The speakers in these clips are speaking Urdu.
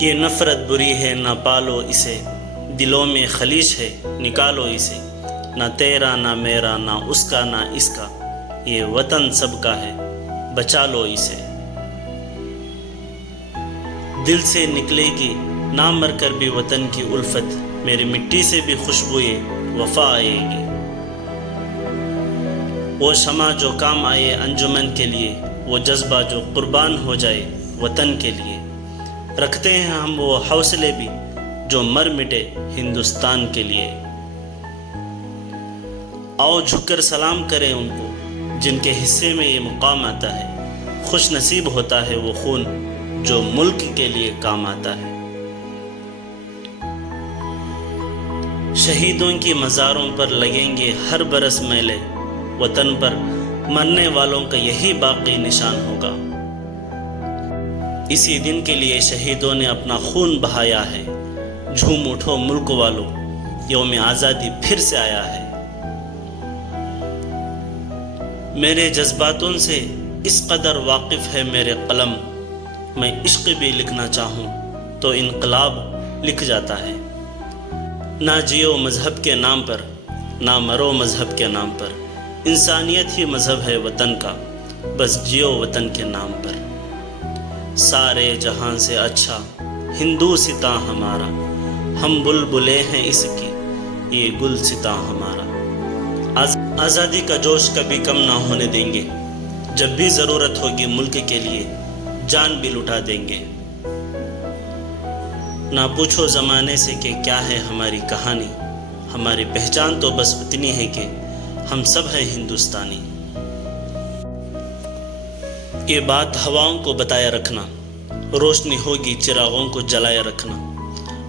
کہ نفرت بری ہے نہ پالو اسے، دلوں میں خلیج ہے نکالو اسے، نہ تیرا نہ میرا نہ اس کا نہ اس کا، یہ وطن سب کا ہے بچا لو اسے۔ دل سے نکلے گی نہ مر کر بھی وطن کی الفت، میری مٹی سے بھی خوشبوئے وفا آئے گی۔ وہ شمع جو کام آئے انجمن کے لیے، وہ جذبہ جو قربان ہو جائے وطن کے لیے، رکھتے ہیں ہم وہ حوصلے بھی جو مر مٹے ہندوستان کے لیے۔ آؤ جھک کر سلام کریں ان کو جن کے حصے میں یہ مقام آتا ہے، خوش نصیب ہوتا ہے وہ خون جو ملک کے لیے کام آتا ہے۔ شہیدوں کی مزاروں پر لگیں گے ہر برس میلے، وطن پر مرنے والوں کا یہی باقی نشان ہوگا۔ اسی دن کے لیے شہیدوں نے اپنا خون بہایا ہے، جھوم اٹھو ملک والوں، یوم آزادی پھر سے آیا ہے۔ میرے جذباتوں سے اس قدر واقف ہے میرے قلم، میں عشق بھی لکھنا چاہوں تو انقلاب لکھ جاتا ہے۔ نہ جیو مذہب کے نام پر، نہ مرو مذہب کے نام پر، انسانیت ہی مذہب ہے وطن کا، بس جیو وطن کے نام پر۔ سارے جہاں سے اچھا ہندوستاں ہمارا، ہم بلبلیں ہیں اس کی یہ گلستاں ہمارا۔ آزادی کا جوش کبھی کم نہ ہونے دیں گے، جب بھی ضرورت ہوگی ملک کے لیے جان بھی لٹا دیں گے۔ نہ پوچھو زمانے سے کہ کیا ہے ہماری کہانی، ہماری پہچان تو بس اتنی ہے کہ ہم سب ہیں ہندوستانی۔ یہ بات ہواؤں کو بتایا رکھنا، روشنی ہوگی چراغوں کو جلایا رکھنا۔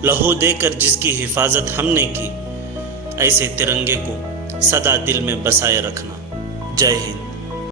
لہو دے کر جس کی حفاظت ہم نے کی، ایسے ترنگے کو سدا دل میں بسائے رکھنا۔ جے ہند۔